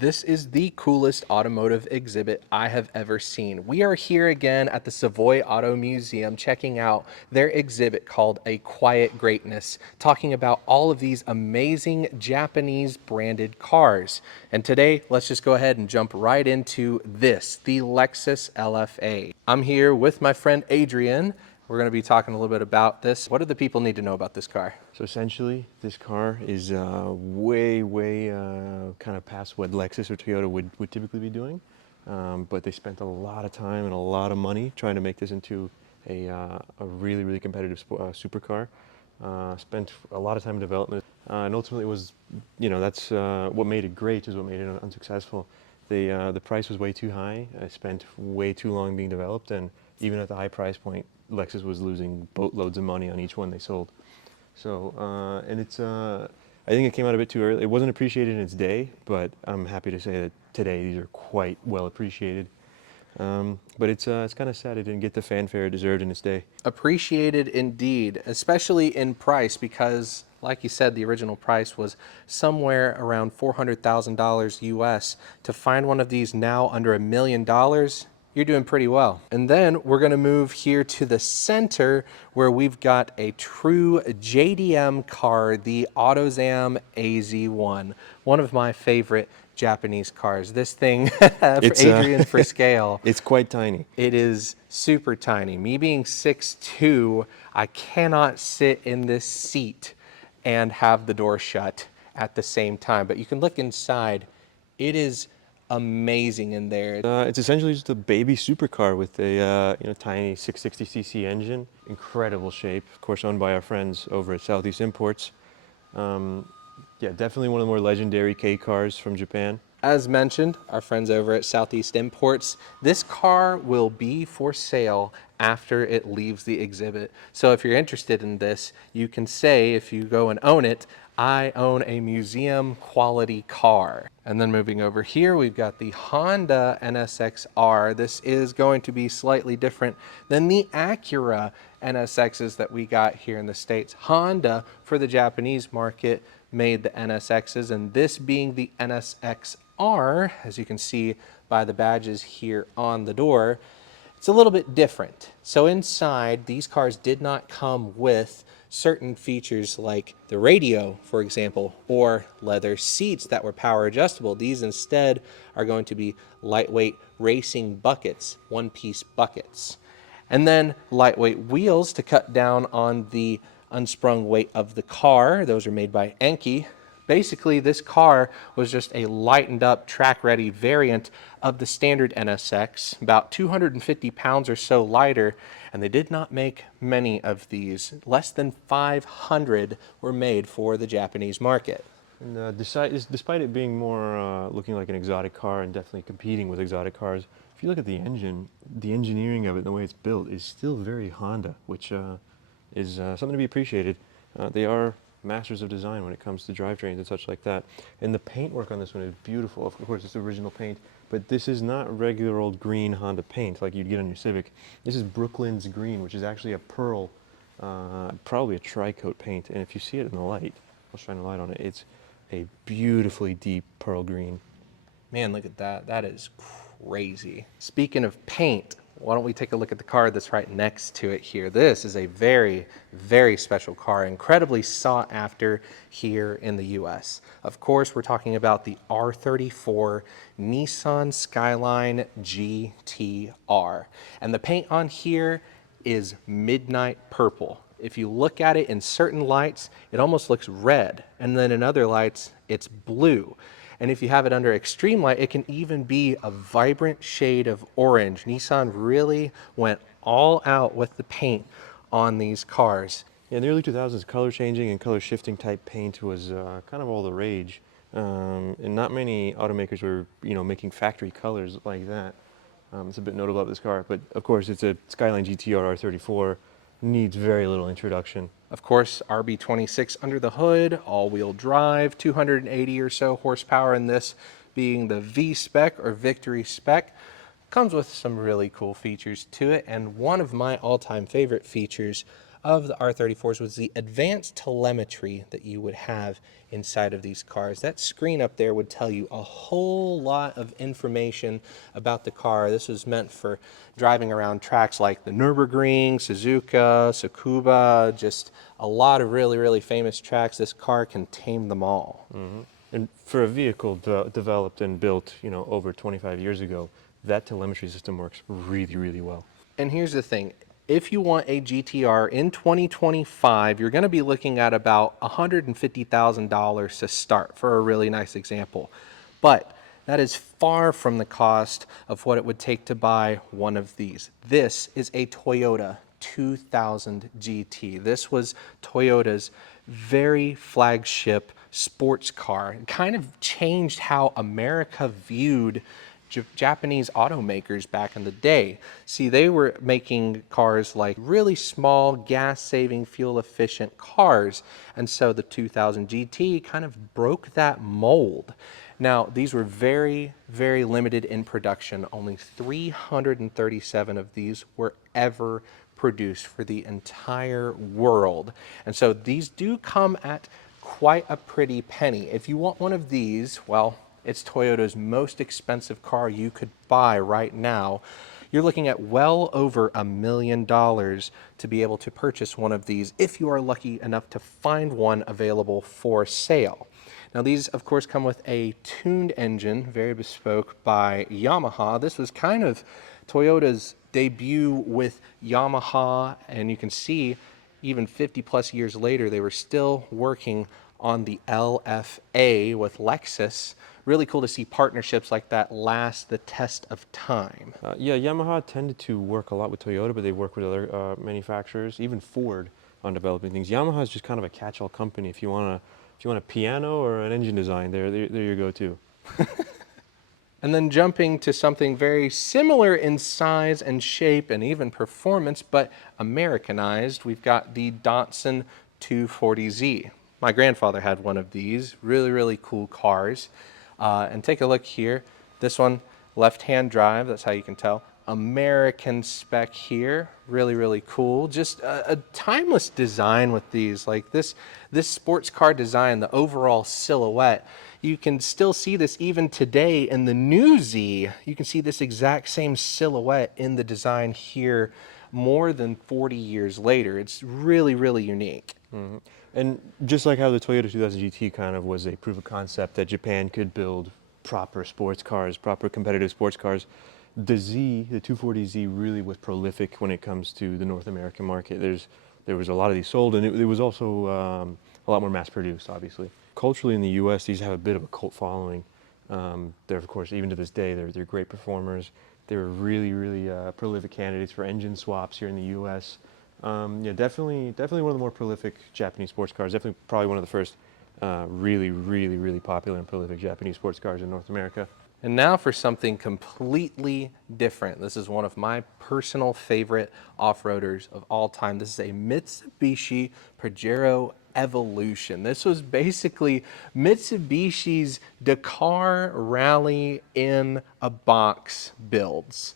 This is the coolest automotive exhibit I have ever seen. We are here again at the Savoy Auto Museum checking out their exhibit called A Quiet Greatness, talking about all of these amazing Japanese branded cars. And today, let's just go ahead and jump right into this, the Lexus LFA. I'm here with my friend Adrian. We're going to be talking a little bit about this. What do the people need to know about this car? So essentially, this car is way kind of past what Lexus or Toyota would typically be doing, but they spent a lot of time and a lot of money trying to make this into a really competitive supercar. Spent a lot of time in development, and ultimately it was, that's what made it great is what made it unsuccessful. The price was way too high. I spent way too long being developed, and even at the high price point, Lexus was losing boatloads of money on each one they sold. So, and I think it came out a bit too early. It wasn't appreciated in its day, but I'm happy to say that today these are quite well appreciated. But it's kind of sad it didn't get the fanfare it deserved in its day. Appreciated indeed, especially in price, because like you said, the original price was somewhere around $400,000 US. To find one of these now under $1 million, you're doing pretty well. And then we're gonna move here to the center where we've got a true JDM car, the Autozam AZ1, one of my favorite Japanese cars. This thing, for Adrian, for scale. It's quite tiny. It is super tiny. Me being 6'2", I cannot sit in this seat and have the door shut at the same time. But you can look inside. It is amazing in there. It's essentially just a baby supercar with a tiny 660cc engine. Incredible shape. Of course, owned by our friends over at Southeast Imports. Yeah, definitely one of the more legendary K cars from Japan. As mentioned, our friends over at Southeast Imports, this car will be for sale after it leaves the exhibit. So if you're interested in this, you can say, if you go and own it, I own a museum quality car. And then moving over here, we've got the Honda NSX-R. This is going to be slightly different than the Acura NSXs that we got here in the States. Honda, for the Japanese market, made the NSXs, and this being the NSX-R, as you can see by the badges here on the door, it's a little bit different. So inside, these cars did not come with certain features like the radio, for example, or leather seats that were power adjustable. These instead are going to be lightweight racing buckets, one-piece buckets. And then lightweight wheels to cut down on the unsprung weight of the car. Those are made by Enki. Basically, this car was just a lightened up, track-ready variant of the standard NSX, about 250 pounds or so lighter, and they did not make many of these. Less than 500 were made for the Japanese market. And despite it being more looking like an exotic car and definitely competing with exotic cars, if you look at the engine, the engineering of it, the way it's built, is still very Honda, which is something to be appreciated. They are masters of design when it comes to drivetrains and such like that. And the paintwork on this one is beautiful. Of course, it's original paint, but this is not regular old green Honda paint like you'd get on your Civic. This is Brooklyn's green, which is actually a pearl, probably a tri-coat paint. And if you see it in the light, I'll shine a light on it, it's a beautifully deep pearl green. Man, look at that. That is crazy. Speaking of paint, why don't we take a look at the car that's right next to it here. This is a very special car, incredibly sought after here in the US. Of course, we're talking about the R34 Nissan Skyline GT-R. And the paint on here is midnight purple. If you look at it in certain lights, it almost looks red, and then in other lights, it's blue. And if you have it under extreme light, it can even be a vibrant shade of orange. Nissan really went all out with the paint on these cars. Yeah, in the early 2000s, color changing and color shifting type paint was kind of all the rage. And not many automakers were, making factory colors like that. It's a bit notable about this car, but of course it's a Skyline GT-R R34. Needs very little introduction. Of course, RB26 under the hood, all-wheel drive, 280 or so horsepower in this being the V-Spec or Victory Spec. Comes with some really cool features to it, and one of my all-time favorite features of the R34s was the advanced telemetry that you would have inside of these cars. That screen up there would tell you a whole lot of information about the car. This was meant for driving around tracks like the Nürburgring, Suzuka, Tsukuba, just a lot of really, really famous tracks. This car can tame them all. And for a vehicle developed and built, you know, over 25 years ago, that telemetry system works really, really well. And here's the thing. If you want a GTR in 2025, you're going to be looking at about $150,000 to start for a really nice example. But that is far from the cost of what it would take to buy one of these. This is a Toyota 2000 GT. This was Toyota's very flagship sports car. It kind of changed how America viewed Japanese automakers back in the day. See, they were making cars like really small, gas-saving, fuel-efficient cars, and so the 2000 GT kind of broke that mold. Now, these were very, very limited in production. Only 337 of these were ever produced for the entire world. And so these do come at quite a pretty penny. If you want one of these, well, it's Toyota's most expensive car you could buy right now. You're looking at well over $1 million to be able to purchase one of these if you are lucky enough to find one available for sale. Now these of course come with a tuned engine, very bespoke by Yamaha. This was kind of Toyota's debut with Yamaha, and you can see even 50 plus years later they were still working on the LFA with Lexus. Really cool to see partnerships like that last the test of time. Yeah, Yamaha tended to work a lot with Toyota, but they work with other manufacturers, even Ford, on developing things. Yamaha is just kind of a catch-all company. If you want a piano or an engine design, there you go too. And then jumping to something very similar in size and shape and even performance, but Americanized, we've got the Datsun 240Z. My grandfather had one of these, really, really cool cars. And take a look here. This one, left-hand drive, that's how you can tell. American spec here, really, really cool. Just a timeless design with these. Like this sports car design, the overall silhouette, you can still see this even today in the new Z. You can see this exact same silhouette in the design here more than 40 years later. It's really, really unique. Mm-hmm. And just like how the Toyota 2000 GT kind of was a proof of concept that Japan could build proper sports cars, proper competitive sports cars, the 240Z really was prolific when it comes to the North American market. There was a lot of these sold, and it was also a lot more mass produced, obviously. Culturally in the US, these have a bit of a cult following. They're, of course, even to this day, they're great performers. They're really, really prolific candidates for engine swaps here in the US. Yeah, definitely one of the more prolific Japanese sports cars. Definitely probably one of the first really, really, really popular and prolific Japanese sports cars in North America. And now for something completely different. This is one of my personal favorite off-roaders of all time. This is a Mitsubishi Pagero Evolution. This was basically Mitsubishi's Dakar Rally in a box builds.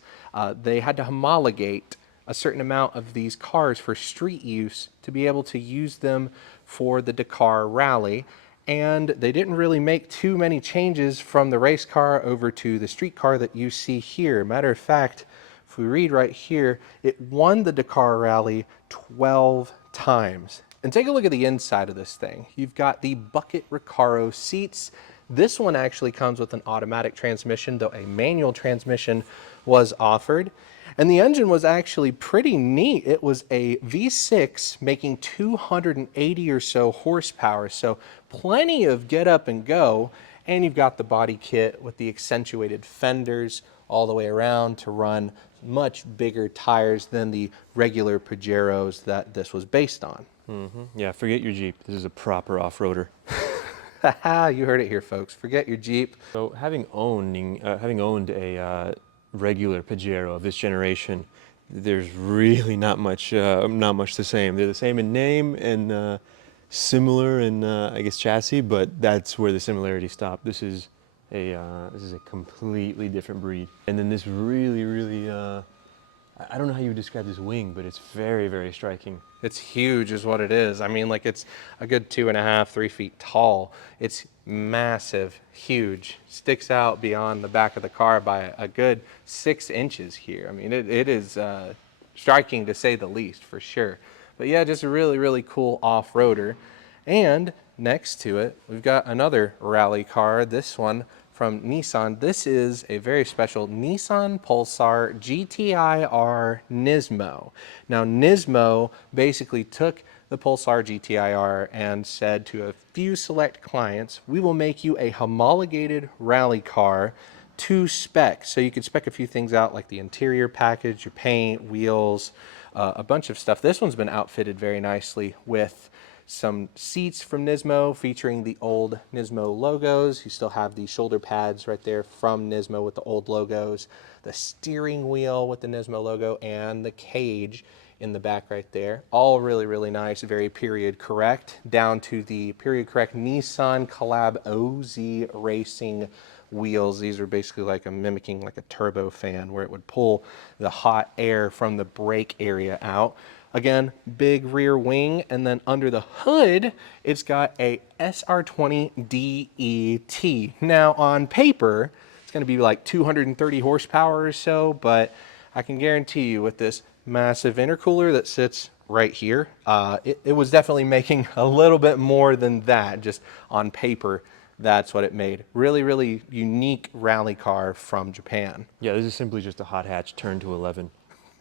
They had to homologate a certain amount of these cars for street use to be able to use them for the Dakar Rally. And they didn't really make too many changes from the race car over to the street car that you see here. Matter of fact, if we read right here, it won the Dakar Rally 12 times. And take a look at the inside of this thing. You've got the bucket Recaro seats. This one actually comes with an automatic transmission, though a manual transmission was offered. And the engine was actually pretty neat. It was a V6 making 280 or so horsepower, so plenty of get up and go. And you've got the body kit with the accentuated fenders all the way around to run much bigger tires than the regular Pajeros that this was based on. Mm-hmm. Yeah, forget your Jeep. This is a proper off-roader. Haha, you heard it here, folks. Forget your Jeep. So having owned a regular Pagero of this generation, there's really not much the same. They're the same in name and similar in I guess chassis, but that's where the similarities stop. This is a completely different breed. And then this really I don't know how you would describe this wing, but it's very, very striking. It's huge is what it is. I mean, like it's a good 2.5, 3 feet tall. It's massive, huge, sticks out beyond the back of the car by a good 6 inches here. I mean, it is striking to say the least, for sure. But yeah, just a really, really cool off-roader. And next to it, we've got another rally car, this one from Nissan. This is a very special Nissan Pulsar GT-R Nismo. Now, Nismo basically took the Pulsar GT-R and said to a few select clients, we will make you a homologated rally car to spec. So you could spec a few things out like the interior package, your paint, wheels, a bunch of stuff. This one's been outfitted very nicely with some seats from Nismo featuring the old Nismo logos. You still have the shoulder pads right there from Nismo with the old logos, the steering wheel with the Nismo logo, and the cage in the back right there. All really, really nice, very period correct, down to the period correct Nissan Collab OZ Racing wheels. These are basically like mimicking like a turbo fan where it would pull the hot air from the brake area out. Again, big rear wing, and then under the hood, it's got a SR20 DET. Now, on paper, it's going to be like 230 horsepower or so, but I can guarantee you with this massive intercooler that sits right here, it was definitely making a little bit more than that, just on paper. That's what it made. Really, really unique rally car from Japan. Yeah, this is simply just a hot hatch turned to 11.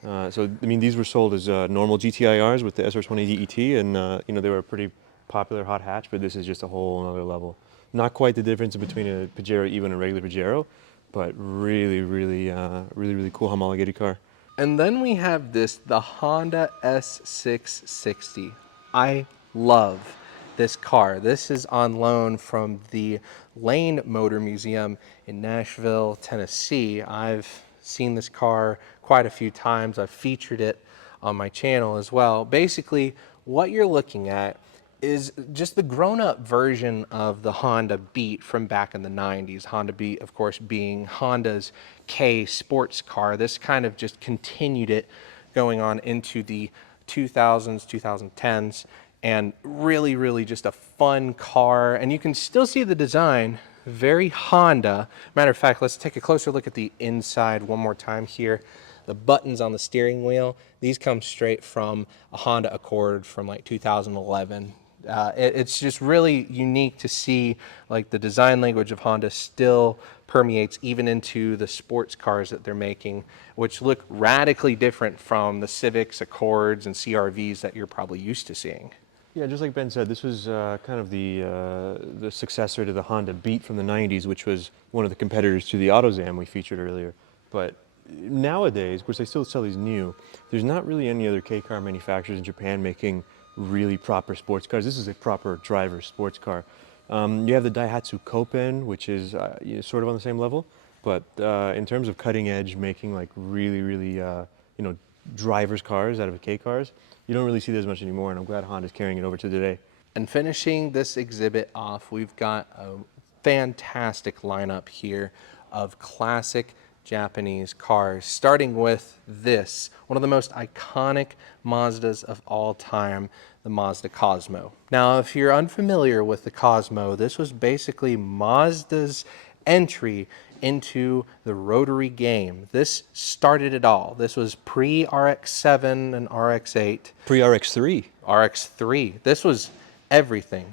So, I mean, these were sold as normal GTIRs with the SR20 DET, and, you know, they were a pretty popular hot hatch, but this is just a whole other level. Not quite the difference between a Pagero Evo and a regular Pagero, but really, really, really cool homologated car. And then we have the Honda S660. I love this car. This is on loan from the Lane Motor Museum in Nashville, Tennessee. I've seen this car quite a few times. I've featured it on my channel as well. Basically, what you're looking at is just the grown-up version of the Honda Beat from back in the 90s. Honda Beat, of course, being Honda's K sports car. This kind of just continued it going on into the 2000s, 2010s, and really, really just a fun car. And you can still see the design, very Honda. Matter of fact, let's take a closer look at the inside one more time here. The buttons on the steering wheel, these come straight from a Honda Accord from like 2011. It's just really unique to see like the design language of Honda still permeates even into the sports cars that they're making, which look radically different from the Civics, Accords, and CRVs that you're probably used to seeing. Yeah, just like Ben said, this was kind of the successor to the Honda Beat from the 90s, which was one of the competitors to the Autozam we featured earlier. But nowadays, of course, they still sell these new. There's not really any other K car manufacturers in Japan making really proper sports cars. This is a proper driver sports car. You have the Daihatsu Kopen, which is sort of on the same level, but in terms of cutting edge, making like really drivers cars out of K cars, you don't really see that as much anymore, and I'm glad Honda's carrying it over to today. And finishing this exhibit off, we've got a fantastic lineup here of classic Japanese cars, starting with this, one of the most iconic Mazdas of all time, the Mazda Cosmo. Now, if you're unfamiliar with the Cosmo, this was basically Mazda's entry into the rotary game. This started it all. This was pre-RX-7 and RX-8. Pre-RX-3. RX-3. This was everything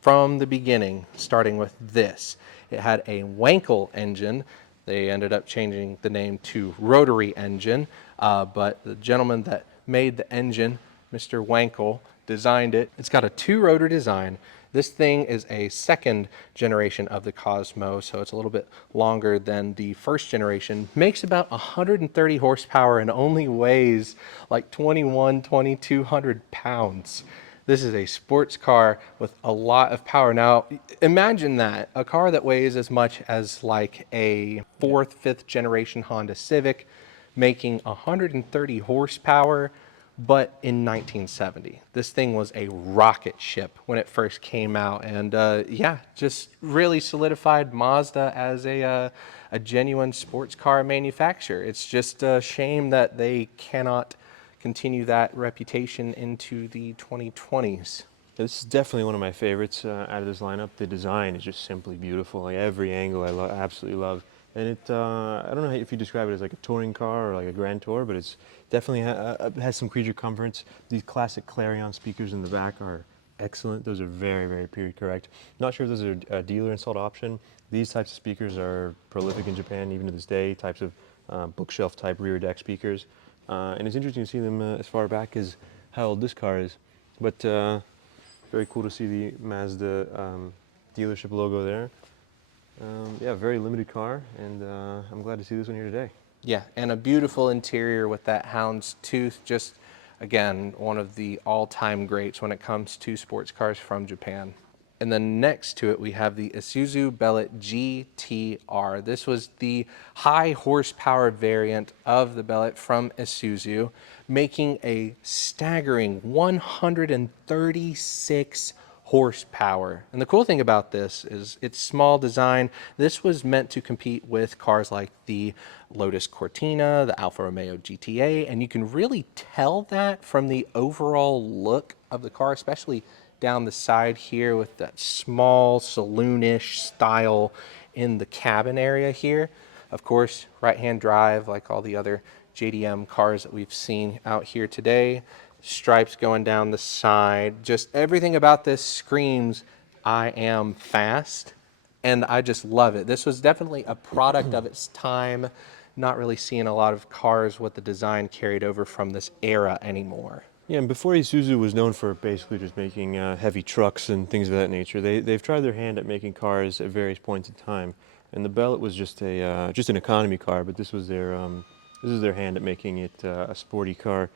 from the beginning, starting with this. It had a Wankel engine. They ended up changing the name to rotary engine, but the gentleman that made the engine, Mr. Wankel, designed it. It's got a two-rotor design. This thing is a second generation of the Cosmo, so it's a little bit longer than the first generation. Makes about 130 horsepower and only weighs like 2,200 pounds. This is a sports car with a lot of power. Now, imagine that, a car that weighs as much as like a fourth, fifth generation Honda Civic, making 130 horsepower but in 1970. This thing was a rocket ship when it first came out, and yeah, just really solidified Mazda as a genuine sports car manufacturer. It's just a shame that they cannot continue that reputation into the 2020s. This is definitely one of my favorites out of this lineup. The design is just simply beautiful. Like every angle, absolutely love. And I don't know if you describe it as like a touring car or like a grand tour, but it's definitely has some creature comforts. These classic Clarion speakers in the back are excellent. Those are very, very period correct. Not sure if those are a dealer installed option. These types of speakers are prolific in Japan even to this day. Types of bookshelf type rear deck speakers, and it's interesting to see them as far back as how old this car is. But very cool to see the Mazda dealership logo there. Yeah, very limited car, and I'm glad to see this one here today. Yeah, and a beautiful interior with that hound's tooth. Just, again, one of the all-time greats when it comes to sports cars from Japan. And then next to it, we have the Isuzu Bellet GT-R. This was the high horsepower variant of the Bellet from Isuzu, making a staggering 136 horsepower. And the cool thing about this is its small design. This was meant to compete with cars like the Lotus Cortina, the Alfa Romeo GTA, and you can really tell that from the overall look of the car, especially down the side here with that small saloonish style in the cabin area here. Of course, right-hand drive like all the other JDM cars that we've seen out here today. Stripes going down the side. Just everything about this screams, I am fast, and I just love it. This was definitely a product of its time. Not really seeing a lot of cars with the design carried over from this era anymore. Yeah, and before Isuzu was known for basically just making heavy trucks and things of that nature, they've tried their hand at making cars at various points in time. And the Bellet was just just an economy car, but this is their hand at making it a sporty car.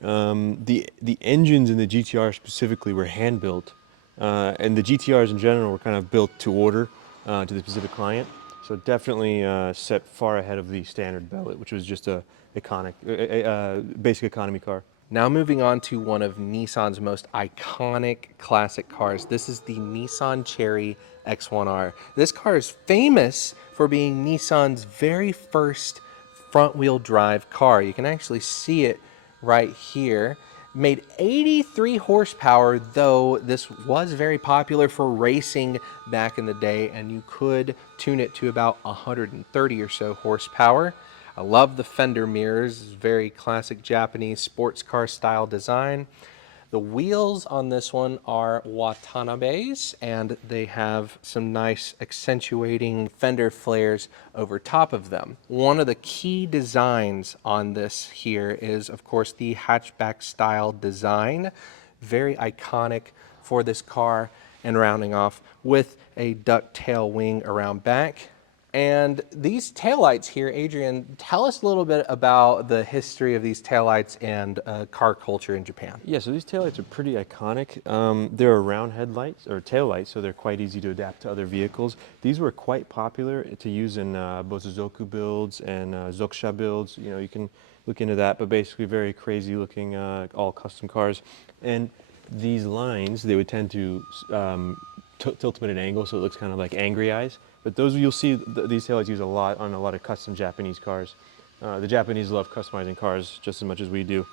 The engines in the GTR specifically were hand built, and the GTRs in general were kind of built to order to the specific client. So definitely set far ahead of the standard Bellet, which was just a basic economy car. Now moving on to one of Nissan's most iconic classic cars. This is the Nissan Cherry X1R. This car is famous for being Nissan's very first front-wheel drive car. You can actually see it right here. Made 83 horsepower, though this was very popular for racing back in the day, and you could tune it to about 130 or so horsepower. I love the fender mirrors, very classic Japanese sports car style design. The wheels on this one are Watanabe's, and they have some nice accentuating fender flares over top of them. One of the key designs on this here is, of course, the hatchback style design. Very iconic for this car, and rounding off with a ducktail wing around back. And these taillights here, Adrian, tell us a little bit about the history of these taillights and car culture in Japan. Yeah, so these taillights are pretty iconic. They're round headlights or taillights, so they're quite easy to adapt to other vehicles. These were quite popular to use in both Zoku builds and Zokusha builds. You know, you can look into that, but basically very crazy looking, all custom cars. And these lines, they would tend to tilt them at an angle, so it looks kind of like angry eyes. But those you'll see these taillights used a lot on a lot of custom Japanese cars. The Japanese love customizing cars just as much as we do.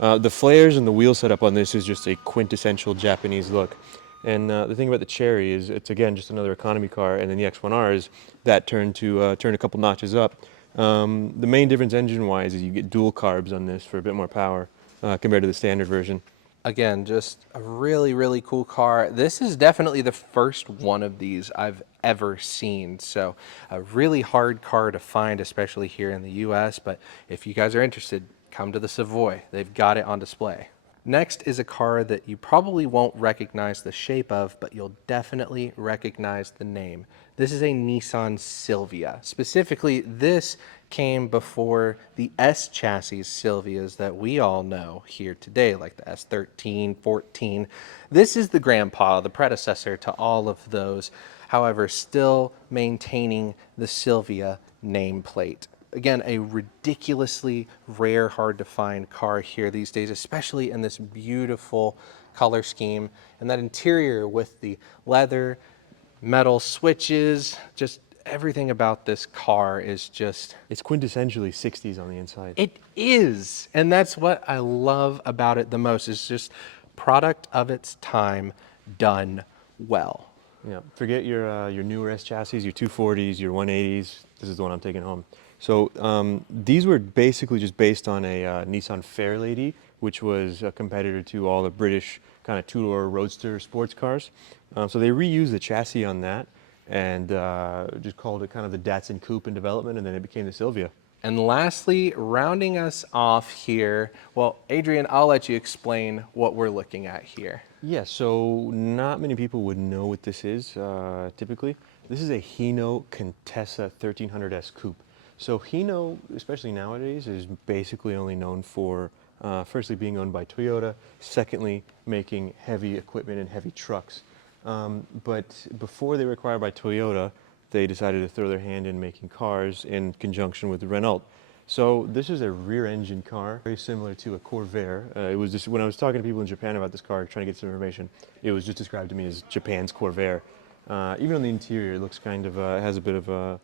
The flares and the wheel setup on this is just a quintessential Japanese look. And the thing about the Cherry is it's again just another economy car, and then the X1R is that turn a couple notches up. The main difference engine-wise is you get dual carbs on this for a bit more power compared to the standard version. Again, just a really, really cool car. This is definitely the first one of these I've ever seen. So a really hard car to find, especially here in the US. But if you guys are interested, come to the Savoy. They've got it on display. Next is a car that you probably won't recognize the shape of, but you'll definitely recognize the name. This is a Nissan Sylvia. Specifically, this came before the S chassis Sylvias that we all know here today, like the S13, 14. This is the grandpa, the predecessor to all of those, however, still maintaining the Sylvia nameplate. Again, a ridiculously rare, hard to find car here these days, especially in this beautiful color scheme. And that interior with the leather, metal switches, just everything about this car is just, It's quintessentially 60s on the inside. it is. And that's what I love about it the most, is just product of its time done well. Yeah, forget your newer S chassis, your 240s, your 180s. This is the one I'm taking home. So these were basically just based on a Nissan Fairlady, which was a competitor to all the British kind of two-door roadster sports cars. So they reused the chassis on that and just called it kind of the Datsun Coupe in development, and then it became the Sylvia. And lastly, rounding us off here, well, Adrian, I'll let you explain what we're looking at here. Yeah, so not many people would know what this is typically. This is a Hino Contessa 1300S Coupe. So Hino, especially nowadays, is basically only known for firstly being owned by Toyota, secondly making heavy equipment and heavy trucks. But before they were acquired by Toyota, they decided to throw their hand in making cars in conjunction with Renault. So this is a rear-engine car, very similar to a Corvair. It was just, when I was talking to people in Japan about this car, trying to get some information, it was just described to me as Japan's Corvair. Even on the interior, it looks kind of, has a bit of a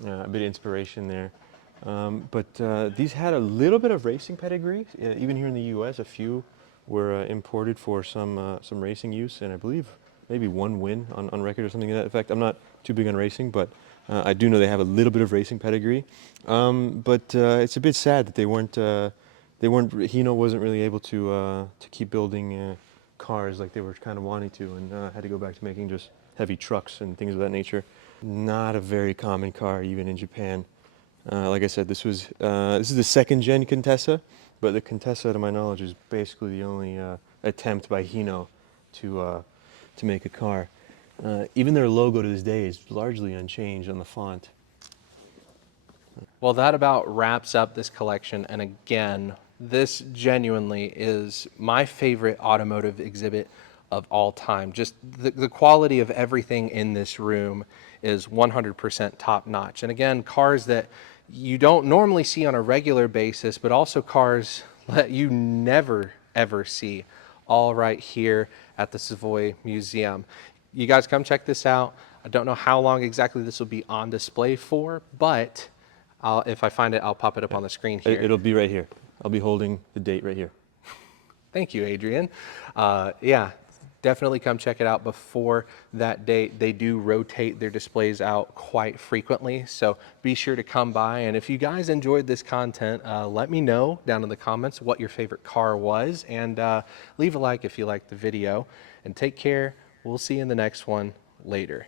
bit of inspiration there. But these had a little bit of racing pedigree. Even here in the U.S., a few were imported for some racing use, and I believe maybe one win on record or something to that effect. I'm not too big on racing, but I do know they have a little bit of racing pedigree. But it's a bit sad that Hino wasn't really able to keep building cars like they were kind of wanting to, and had to go back to making just heavy trucks and things of that nature. Not a very common car even in Japan. Like I said, this is the second gen Contessa, but the Contessa, to my knowledge, is basically the only attempt by Hino to make a car. Even their logo to this day is largely unchanged on the font. Well, that about wraps up this collection. And again, this genuinely is my favorite automotive exhibit of all time. Just the quality of everything in this room is 100% top notch. And again, cars that you don't normally see on a regular basis, but also cars that you never ever see, all right here at the Savoy Museum. You guys come check this out. I don't know how long exactly this will be on display for, but if I find it, I'll pop it up on the screen here. It'll be right here. I'll be holding the date right here. Thank you, Adrian. Yeah, definitely come check it out before that date. They do rotate their displays out quite frequently, so be sure to come by. And if you guys enjoyed this content, let me know down in the comments what your favorite car was, and leave a like if you liked the video. And take care. We'll see you in the next one later.